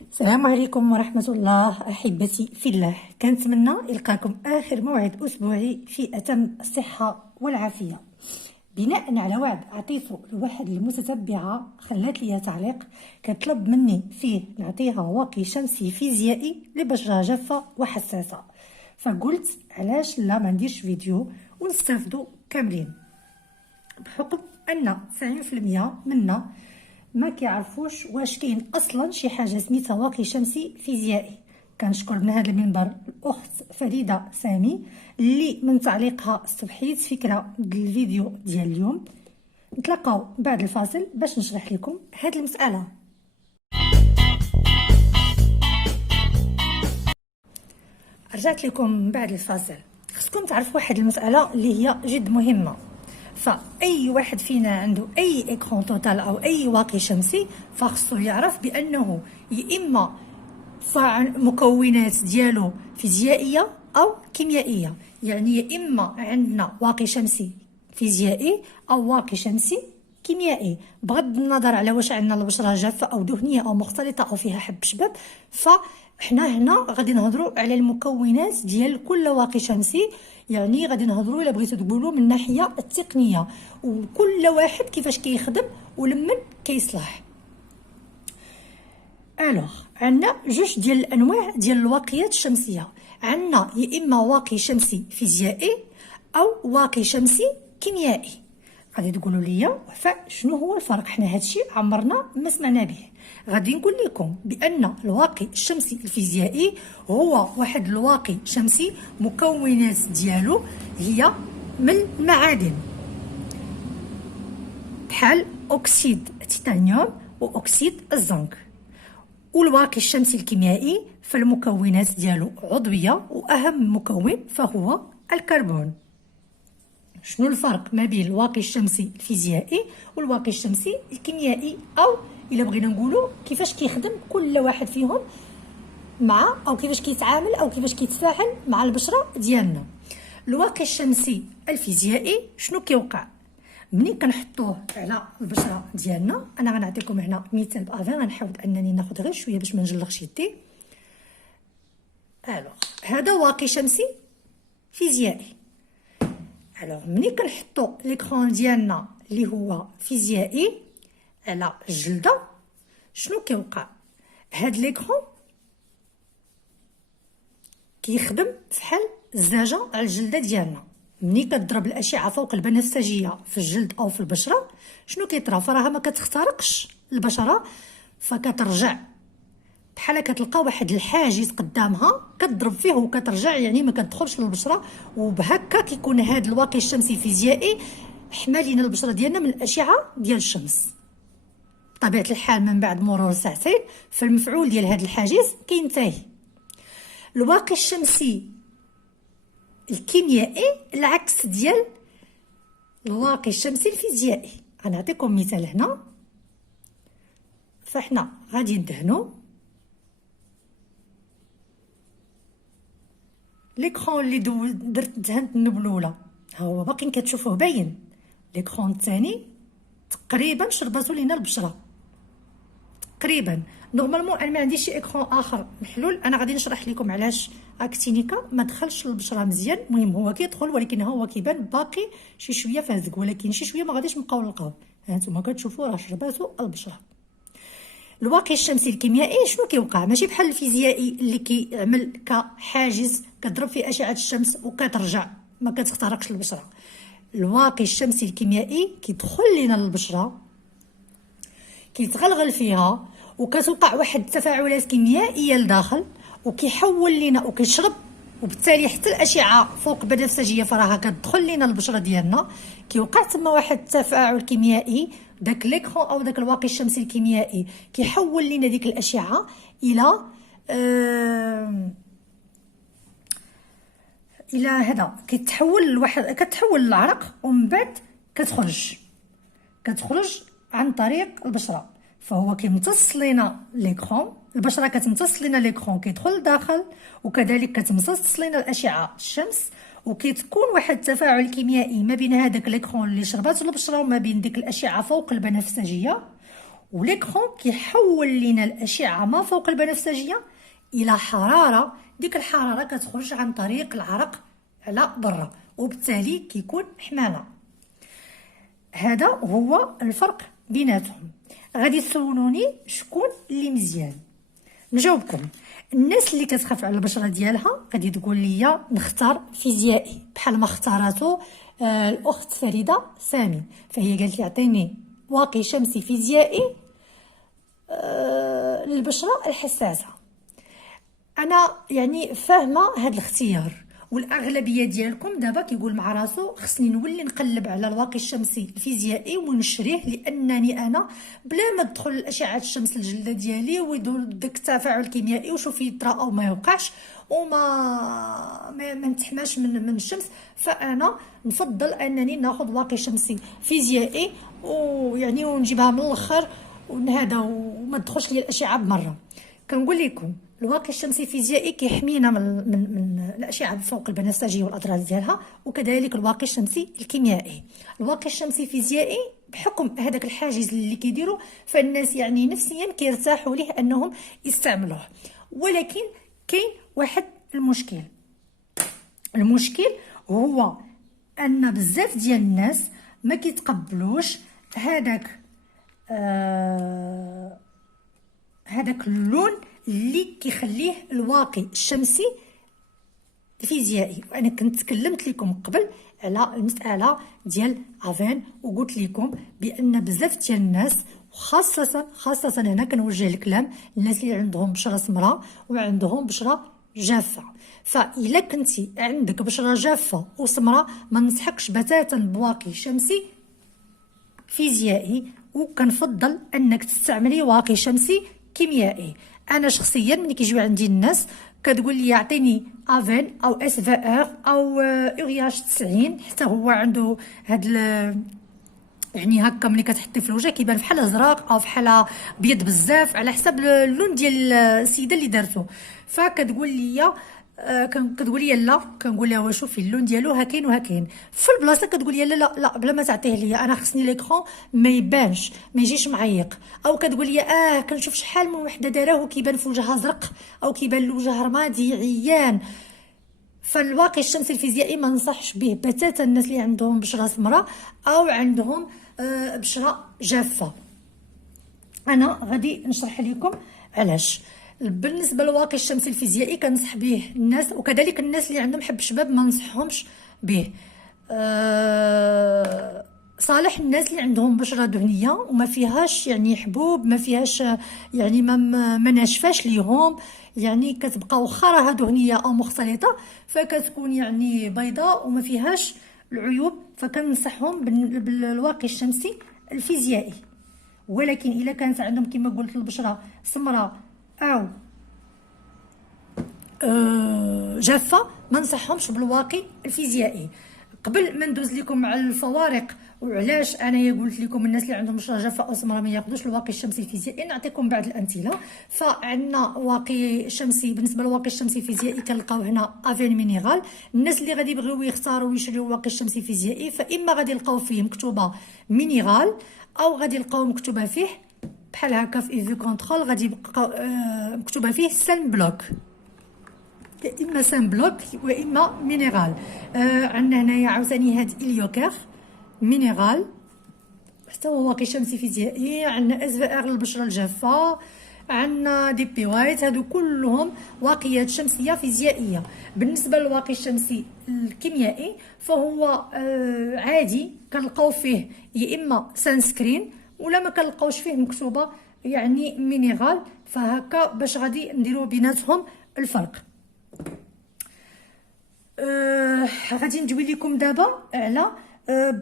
السلام عليكم ورحمة الله أحبتي في الله. كنتمنى إلقاكم آخر موعد أسبوعي في أتم الصحة والعافية. بناء على وعد عطيته لواحد المتتبعة خلات لي تعليق كتطلب مني فيه نعطيها واقي شمسي فيزيائي لبشرة جافة وحساسة، فقلت علاش لا ما نديرش فيديو ونستافدوا كاملين، بحكم أن 90% منا ما كيعرفوش واش كاين اصلا شي حاجه سميتها واقي شمسي فيزيائي. كنشكر من هذا المنبر الاخت فريده سامي اللي من تعليقها استوحيت فكره الفيديو ديال اليوم. نتلاقاو بعد الفاصل باش نشرح لكم هذه المساله. رجعت لكم بعد الفاصل. خصكم تعرفوا واحد المساله اللي هي جد مهمه. فأي واحد فينا عنده أي إكران توتال أو أي واقي شمسي فخصو يعرف بأنه يا إما مكونات ديالو فيزيائية أو كيميائية، يعني يا إما عندنا واقي شمسي فيزيائي أو واقي شمسي كيميائي، بغض النظر على واش عندنا البشرة جافة أو دهنية أو مختلطة أو فيها حب شباب. فاحنا هنا غادي نهضروا على المكونات ديال كل واقي شمسي، يعني غادي نهضروا الا بغيتو تقولوا من الناحيه التقنيه وكل واحد كيفاش كيخدم ولمن كيصلح. الوغ عندنا جوج ديال الانواع ديال الواقيات الشمسيه، عندنا يا اما واقي شمسي فيزيائي او واقي شمسي كيميائي. غادي تقولوا لي وفاء شنو هو الفرق؟ حنا هادشي عمرنا ما سمعنا به. غادي نقول لكم بان الواقي الشمسي الفيزيائي هو واحد الواقي شمسي مكونات ديالو هي من المعادن بحال اكسيد التيتانيوم واكسيد الزنك. والواقي الشمسي الكيميائي فالمكونات ديالو عضويه واهم مكون فهو الكربون. شنو الفرق ما بين الواقي الشمسي الفيزيائي والواقي الشمسي الكيميائي، او الا بغينا نقولوا كيفاش كيخدم كل واحد فيهم مع او كيفاش كيتعامل او كيفاش كيتفاعل مع البشره ديالنا؟ الواقي الشمسي الفيزيائي شنو كيوقع ملي كنحطوه على البشره ديالنا؟ انا غنعطيكم هنا مثال بافان، غنحاول انني ناخذ غير شويه باش ما نجلخش يدي. الوغ هذا واقي شمسي فيزيائي. الوغ ملي كنحطو ليكران ديالنا اللي هو فيزيائي على الجلده شنو كيوقع؟ هاد ليكران كيخدم فحال الزجاجه على الجلده ديالنا. ملي كتضرب الاشعه فوق البنفسجيه في الجلد او في البشره شنو كيطرا؟ فراها ما كتخترقش البشره فكترجع بحال كتلقى واحد الحاجز قدامها كتضرب فيه وكترجع، يعني ما كتدخلش للبشره. وبهكا كيكون هاد الواقي الشمسي الفيزيائي حمى لينا البشره ديالنا من الاشعه ديال الشمس. بطبيعه الحال من بعد مرور ساعتين فالمفعول ديال هاد الحاجز كينتهي. الواقي الشمسي الكيميائي العكس ديال الواقي الشمسي الفيزيائي. غنعطيكم مثال هنا. فاحنا غادي ندهنو ليكرون اللي درت دهنت النبلوله ها هو باقي كتشوفوه باين. ليكرون الثاني تقريبا شرباتو لينا البشره تقريبا. نورمالمون انا ما عنديش شي اكرون اخر محلول، انا غادي نشرح لكم علاش اكتينيكا ما دخلش للبشره مزيان. المهم هو كيدخل ولكن هو كيبان باقي شي شويه فازق، ولكن شي شويه ما غاديش نبقاو نلقاو. ها نتوما كتشوفوا راه شرباتو البشره. الواقي الشمسي الكيميائي شنو كيوقع؟ ماشي بحال الفيزيائي اللي كيعمل كحاجز كتضرب فيه اشعه الشمس وكترجع ما كتخترقش البشره. الواقي الشمسي الكيميائي كيدخل لينا للبشره كيتغلغل فيها وكتوقع واحد التفاعلات كيميائيه لداخل وكيحول لينا وكيشرب، وبالتالي حتى الاشعه فوق بنفسجيه فراها كتدخل لينا البشره ديالنا. كيوقع تما واحد التفاعل كيميائي، داك ليكرون او داك الواقي الشمسي الكيميائي كيحول لينا ديك الاشعه الى هذا كتحول لواحد كتحول للعرق ومن بعد كتخرج عن طريق البشره. فهو كيمتص لينا ليكرون، البشره كتمتص لينا ليكرون كيدخل لداخل، وكذلك كتمتص لينا الاشعه الشمس، وكيتكون واحد التفاعل كيميائي ما بين هذاك ليكرون اللي شربته البشره وما بين ديك الاشعه فوق البنفسجيه. وليكرون كيحول لينا الاشعه ما فوق البنفسجيه الى حراره. ديك الحراره كتخرج عن طريق العرق على برا، وبالتالي كيكون حمامه. هذا هو الفرق بيناتهم. غادي تسولوني شكون اللي مزيان؟ نجاوبكم. الناس اللي كتخاف على البشره ديالها غادي تقول لي نختار فيزيائي بحال ما اختارته الاخت فريده سامي، فهي قالت لي عطيني واقي شمسي فيزيائي للبشره الحساسه. انا يعني فاهمه هذا الاختيار، والاغلبيه ديالكم دابا كيقول مع راسو خصني نولي نقلب على الواقي الشمسي الفيزيائي ونشريه، لانني انا بلا ما تدخل الاشعه الشمس الجلده ديالي ويدور داك التفاعل الكيميائي وشوف يطرا او ما يوقعش ما نتحماش من الشمس، فانا نفضل انني ناخذ واقي شمسي فيزيائي ويعني ونجيبها من الاخر وهذا وما تدخلش لي الاشعه بمره. كنقول لكم الواقي الشمسي الفيزيائي كيحمينا من الاشعه فوق البنفسجيه والاضرار ديالها، وكذلك الواقي الشمسي الكيميائي. الواقي الشمسي الفيزيائي بحكم هذاك الحاجز اللي كيديروا، فالناس يعني نفسيا كيرتاحوا ليه انهم يستعملوه. ولكن كاين واحد المشكل هو ان بزاف ديال الناس ما كيتقبلوش هذاك اللون اللي كيخليه الواقي الشمسي الفيزيائي. وانا كنت تكلمت لكم قبل على المساله ديال افين، وقلت لكم بان بزاف ديال الناس خاصه هنا كنوجه الكلام للناس اللي عندهم بشره سمراء وعندهم بشره جافه. فإلا كنتي عندك بشره جافه وسمراء ما ننصحكش بتاتا بواقي شمسي فيزيائي، وكنفضل انك تستعملي واقي شمسي كيميائي. انا شخصيا ملي كيجيو عندي الناس كتقول لي اعطيني افين او اس في ار او اورياج 90، حتى هو عنده هاد يعني هكا ملي كتحطي في الوجه كيبان فحال ازرق او فحال ابيض بزاف على حسب اللون ديال السيده اللي دارته. فكتقول لي كتقول لي لا، كنقول لها شوفي اللون ديالو هكاين وهكاين. في البلاصه كتقول لي لا بلا ما تعطيه ليا، انا خصني ليكرون ما يبانش ما يجيش معيق. او كتقول لي كنشوف شحال من وحده داراه وكيبان في وجهها زرق او كيبان الوجه رمادي عيان. فالواقي الشمسي الفيزيائي ما ننصحش به بتاتا الناس اللي عندهم بشره سمراء او عندهم بشره جافه. انا غادي نشرح لكم علاش. بالنسبه للواقي الشمسي الفيزيائي كنصح به الناس، وكذلك الناس اللي عندهم حب شباب ما ننصحهمش به. صالح الناس اللي عندهم بشره دهنيه وما فيهاش يعني حبوب، ما فيهاش يعني ما ناشفاش ليهم، يعني كتبقى واخا راها دهنيه او مختلطه فكتكون يعني بيضاء وما فيهاش العيوب، فكننصحهم بالواقي الشمسي الفيزيائي. ولكن الا كانت عندهم كما قلت البشره سمراء او جافه ما ننصحهمش بالواقي الفيزيائي. قبل ما ندوز لكم على الفوارق وعلاش انايا قلت لكم الناس اللي عندهم بشره جافه او سمراء ما ياخذوش الواقي الشمسي الفيزيائي، نعطيكم بعض الامثله. فعندنا واقي شمسي، بالنسبه للواقي الشمسي الفيزيائي كنلقاو هنا افين مينيرال. الناس اللي غادي يبغيو يختاروا ويشريو الواقي الشمسي الفيزيائي فاما غادي يلقاو فيه مكتوبه مينيرال او غادي يلقاو مكتوبه فيه بحال هكا في ايفي كونترول غادي يبقى مكتوبه فيه سان بلوك، يا اما سان بلوك واما مينيرال. عندنا هنايا عاوتاني هاد اليوكير مينيرال حتى هو واقي شمسي فيزيائي. عندنا اس في ار للبشره الجافه، عندنا دي بي وايت، هادو كلهم واقيات شمسيه فيزيائيه. بالنسبه للواقي الشمسي الكيميائي فهو عادي كنلقاو فيه يا اما سان سكرين ولا ما كنلقاوش فيه مكتوبه يعني مينيرال، فهكا باش غادي نديرو بيناتهم الفرق. غادي ندوي لكم دابا على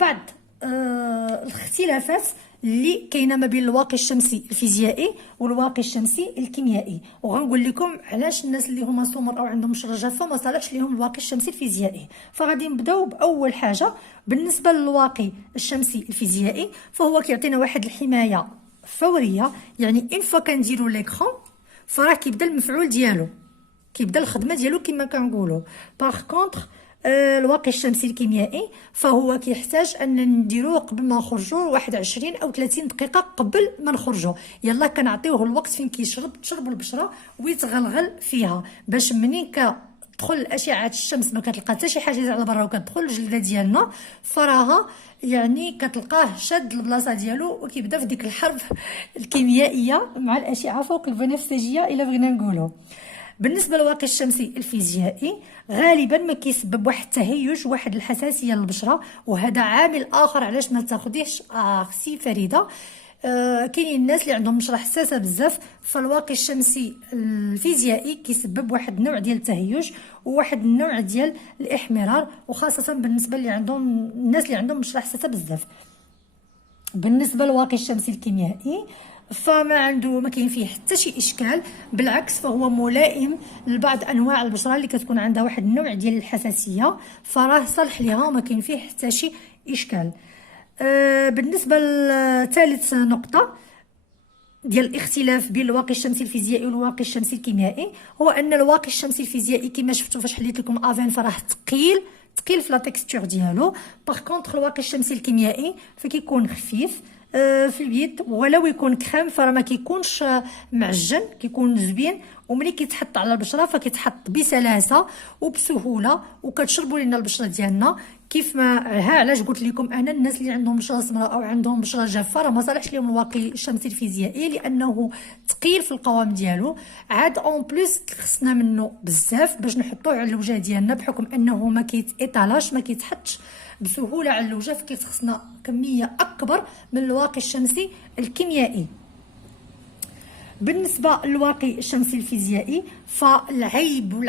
بعض الاختلافات اللي كاينه ما بين الواقي الشمسي الفيزيائي والواقي الشمسي الكيميائي، وغنقول لكم علاش الناس اللي هما سمر او عندهم بشره جافه ما صالحش ليهم الواقي الشمسي الفيزيائي. فغادي نبداو باول حاجه. بالنسبه للواقي الشمسي الفيزيائي فهو كيعطينا واحد الحمايه فوريه، يعني اون فوا كنديروا ليكرون فراه كيبدا المفعول ديالو، كيبدا الخدمه ديالو كما كنقولوا. باغ كونطخ الواقي الشمسي الكيميائي فهو كيحتاج ان نديروه قبل ما نخرجوا، واحد 20 او 30 دقيقه قبل ما نخرجوا. يلا كنعطيوه الوقت فين تشرب البشره ويتغلغل فيها، باش منين تدخل الاشعه الشمس ما كتلقى حتى شي حاجه على برا وكتدخل الجلده ديالنا، فراها يعني كتلقاه شاد البلاصه ديالو وكيبدا في ديك الحرب الكيميائيه مع الاشعه فوق البنفسجيه الا بغينا نقولوا. بالنسبه للواقي الشمسي الفيزيائي غالبا ما كيسبب واحد التهيج، واحد الحساسيه للبشره، وهذا عامل اخر علاش ما تاخديهش اختي فريده. كاينين الناس اللي عندهم بشره حساسه بزاف، فالواقي الشمسي الفيزيائي كيسبب واحد النوع ديال التهيج وواحد النوع ديال الاحمرار، وخاصه بالنسبه اللي عندهم الناس اللي عندهم بشره حساسه بزاف. بالنسبه للواقي الشمسي الكيميائي ما كاين فيه حتى شي اشكال، بالعكس فهو ملائم لبعض انواع البشره اللي كتكون عندها واحد النوع ديال الحساسيه، فراه صالح ليها وما كاين فيه حتى شي اشكال. بالنسبه لثالث نقطه ديال الاختلاف بين الواقي الشمسي الفيزيائي والواقي الشمسي الكيميائي، هو ان الواقي الشمسي الفيزيائي كما شفتوا فاش حليت لكم افين فراه ثقيل في لا تكستور ديالو. باغ كونطخ الواقي الشمسي الكيميائي فكيكون خفيف في اليد، ولو يكون كريم فراه ما كيكونش معجن، كيكون زوين، وملي كيتحط على البشره فكيتحط بسلاسه وبسهوله وكتشربوا لنا البشره ديالنا. كيف ما علاش قلت لكم انا الناس اللي عندهم بشره سمراء او عندهم بشره جافه راه ما صالحش لهم الواقي الشمسي الفيزيائي، لانه ثقيل في القوام ديالو، عاد اون بليس خصنا منه بزاف باش نحطوه على الوجه ديالنا، بحكم انه ما كيتالاش ما كيتحطش بسهوله على الوجه، فكيخصنا كميه اكبر من الواقي الشمسي الكيميائي. بالنسبه للواقي الشمسي الفيزيائي فالعيب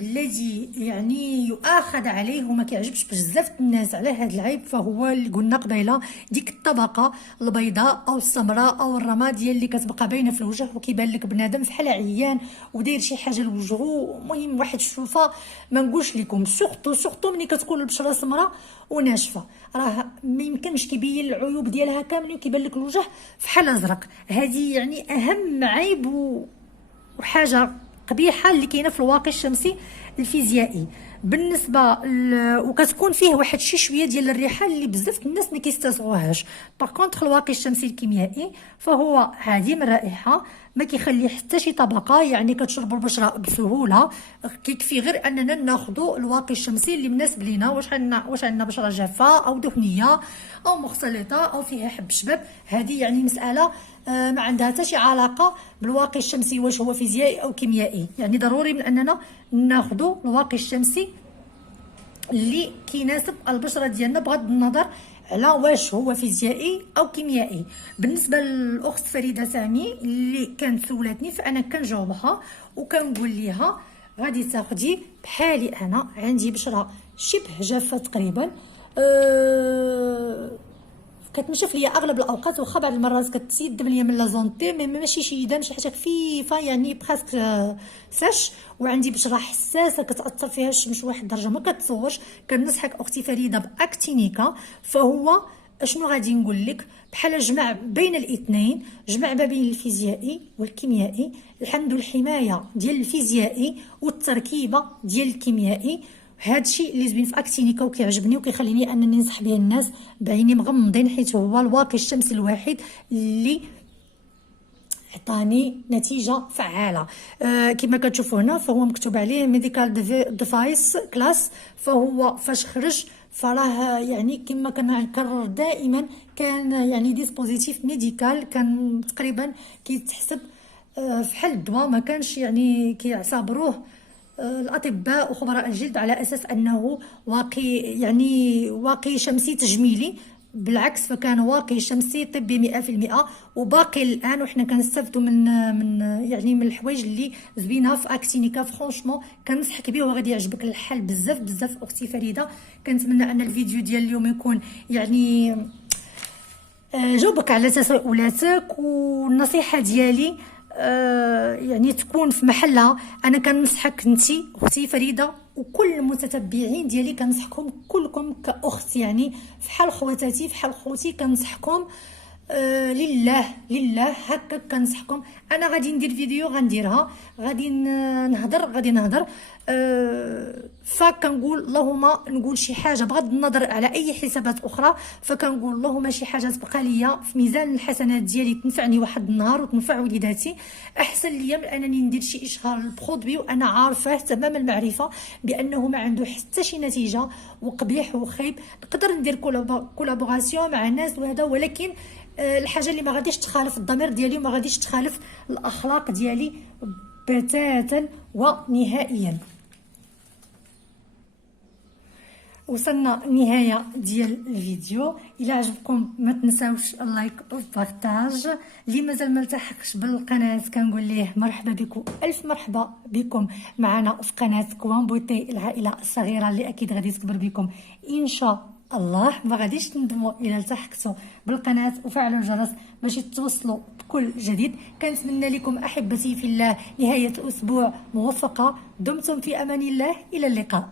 الذي يعني يؤاخذ عليه وما كيعجبش بزاف الناس على هذا العيب، فهو اللي قلنا قبيله ديك الطبقه البيضاء او السمراء او الرماديه اللي كتبقى باينه في الوجه، وكيبان لك بنادم فحال عيان وداير شي حاجه لوجهه. المهم واحد الشوفه ما نقولش لكم، سورتو ملي كتكون البشره سمراء وناشفه راه ما يمكنش كيبين العيوب ديالها كاملين وكيبان لك الوجه فحال ازرق. هذه يعني اهم عيب وحاجه قبيحه اللي كاينه في الواقي الشمسي الفيزيائي. بالنسبه وكتكون فيه واحد شويه ديال الريحه اللي بزاف الناس ما كيستسغوهاش. باغ كونطخ الواقي الشمسي الكيميائي فهو عديم الرائحه، ما كيخلي حتى شي طبقه، يعني كتشربوا البشره بسهوله. كيكفي غير اننا ناخذوا الواقي الشمسي اللي مناسب لينا، واش عندنا بشره جافه او دهنيه او مختلطه او فيها حب شباب، هذه يعني مساله ما عندها حتى شي علاقه بالواقي الشمسي واش هو فيزيائي او كيميائي. يعني ضروري من اننا ناخذوا الواقي الشمسي اللي كيناسب البشره ديالنا بغض النظر على واش هو فيزيائي او كيميائي. بالنسبه للاخت فريده سامي اللي كانت سولاتني فانا كنجاوبها وكنقول ليها غادي تاخدي بحالي، انا عندي بشره شبه جافه تقريبا، كتنشف ليا اغلب الاوقات، واخا بعض المرات كتسيدم ليا من لا زونتي ماشي شيدان شي حاجه خفيفه يعني بريسك ساش، وعندي بشره حساسه كتاثر فيها الشمس واحد الدرجه ما كتصورش. كنصحك اختي فريده باكتينيكا، فهو اشنو غادي نقول لك بحال جمع بين الاثنين، جمع ما بين الفيزيائي والكيميائي، الحمد الحمايه ديال الفيزيائي والتركيبه ديال الكيميائي. هادشي اللي زوين في اكتينيكا وكيعجبني وكيخليني انني ننصح به الناس بعيني مغمضين، حيت هو الواقي الشمسي الوحيد اللي عطاني نتيجه فعاله. كما كتشوفوا هنا فهو مكتوب عليه ميديكال ديفايس كلاس، فهو فاش خرج فراه يعني كما كنكرر دائما كان يعني ديسبوزيتيف ميديكال، كان تقريبا كيتحسب فحال الدواء، ما كانش يعني كيعتبروه الاطباء وخبراء الجلد على اساس انه واقي شمسي تجميلي، بالعكس فكان واقي شمسي طبي 100%، وباقي الان وحنا كنستافدوا من الحوايج اللي زوينه في اكتينيكا. فرانشمون كنصحك به وغادي يعجبك الحل بزاف اختي فريده. كنتمنى ان الفيديو ديال اليوم يكون يعني جاوبك على تساؤلاتك، والنصيحه ديالي يعني تكون في محلها. انا كنصحك انتي اختي فريده وكل المتتبعين ديالي، كنصحكم كلكم كاخت يعني فحال خواتاتي فحال خوتي، كنصحكم لله هكا كنصحكم. انا غادي ندير فيديو غنديرها، غادي نهضر فكنقول اللهم نقول شي حاجه بغض النظر على اي حسابات اخرى، فكنقول اللهم شي حاجه تبقى ليا في ميزان الحسنات ديالي تنفعني واحد النهار وتنفع وليداتي، احسن ليا من انني ندير شي اشهار للبرودوي وانا عارفاه تمام المعرفه بانه ما عنده حتى شي نتيجه وقبيح وخايب. نقدر ندير كولابوراسيون مع الناس وهذا، ولكن الحاجه اللي ما غاديش تخالف الضمير ديالي وما غاديش تخالف الاخلاق ديالي بتاتا ونهائيا. وصلنا النهايه ديال الفيديو. الى عجبكم ما تنساوش اللايك والبارطاج. اللي مازال ما التحقش بالقناه كنقول ليه مرحبا بكم، الف مرحبا بكم معنا في قناه كوان بوتي العائله الصغيره اللي اكيد غادي تكبر بكم ان شاء الله. ما غاديش تندموا الى التحقتوا بالقناه وفعلوا الجرس باش توصلوا بكل جديد. كنتمنى لكم احبتي في الله نهايه اسبوع موفقه. دمتم في امان الله، الى اللقاء.